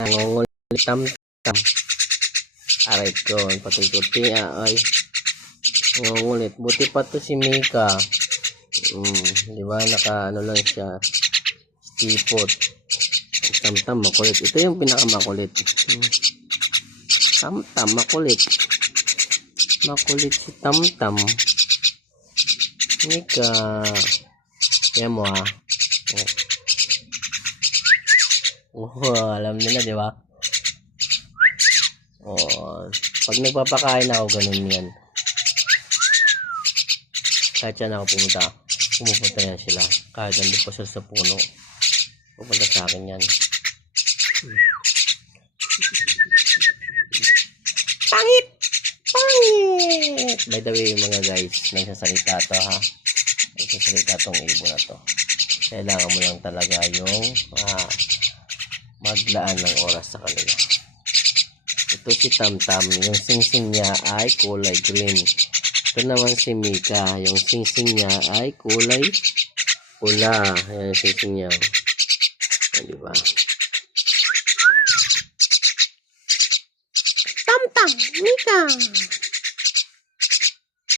Nangungulit tam-tam. Aray ko, pati-kuti ay nangungulit. Buti pa to si Mika. Di ba? Naka ano lang siya. Stipot. Tam-tam makulit. Ito yung pinakamakulit. Tam-tam makulit. Makulit si tam-tam. Mika. Yan mo ha. Alam nila, di ba? Pag nagpapakain ako, ganun yan. Kahit yan ako pumupunta yan sila. Kahit nandun pa sila sa puno, pupunta sa akin yan. Pangit! Pangit! By the way, mga guys, nagsasalita to ha. Nagsasalita tong ibon na to. Kailangan mo lang talaga yung maglaan ng oras sa kanila. Ito si Tam-Tam, yung singsing niya ay kulay green. Ito naman si Mika, yung singsing niya ay kulay pula. Ayan yung singsing niya. Ayan, diba? Tam-Tam, Mika!